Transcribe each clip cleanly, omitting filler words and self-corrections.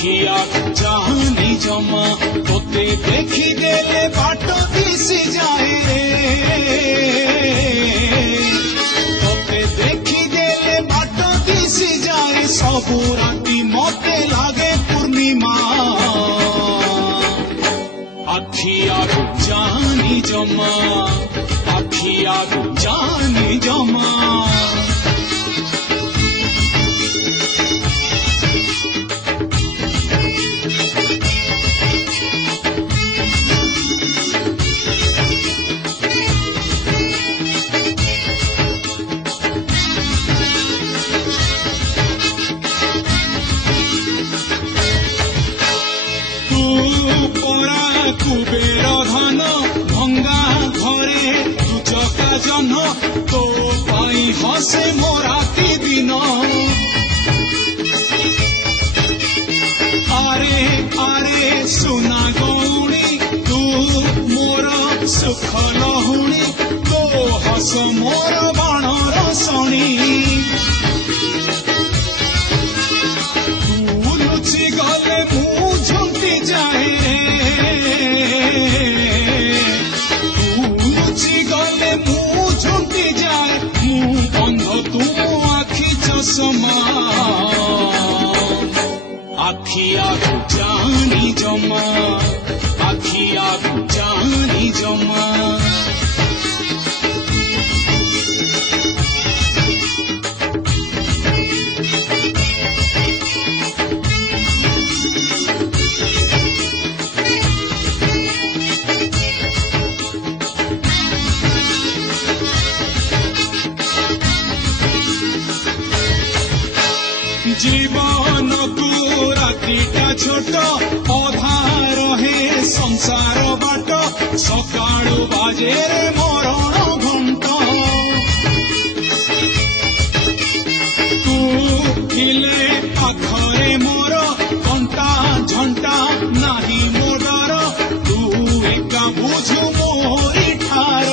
आखिया जानी जमा तोते देखी देले बाट दिसी जाए तोते देखी देले बाट दिसी जाए सबू राती मते लागे पूर्णिमा आखिया जानी जमा आखिया जानी जमा कुबेर धन भंगा घरे तू चका जन तो पाई हसे मोराती दिन आरे आरे सुना गौणी तू मोर सुख लहुणी तो हस मोर बाण रसणी तू लुचि गले मु झुंटी जाए आखिया जानी जमा आखिया जानी जमा जीवन को रातिटा छोट अधा रहे संसार बाट सकाळु बाजे मरण घंट तू हिले पाखरे मोर कंटा झंटा नाही मोडर तू एका बुझु मोरी ठार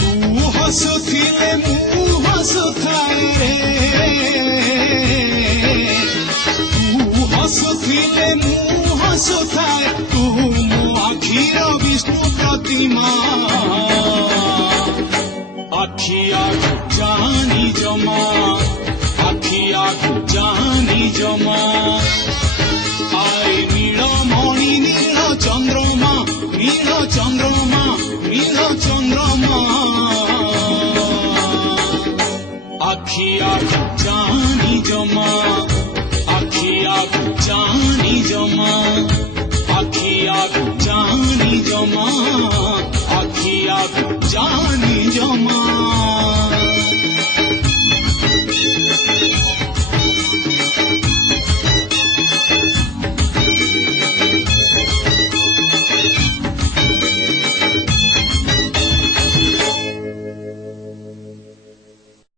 तू हसुथिले मु हसुथाए तू हसुथिले मु हसुथाए तू मो आखिर विष्णु प्रतिमा आखिया जानी जमा आखिया जानी जमा आए नीलमणि नील चंद्रमा नील चंद्रमा नील चंद्रमा आखिया जानी जमा आखिया जानी जमा आखिया जानी जमा आखिया जानी जमा।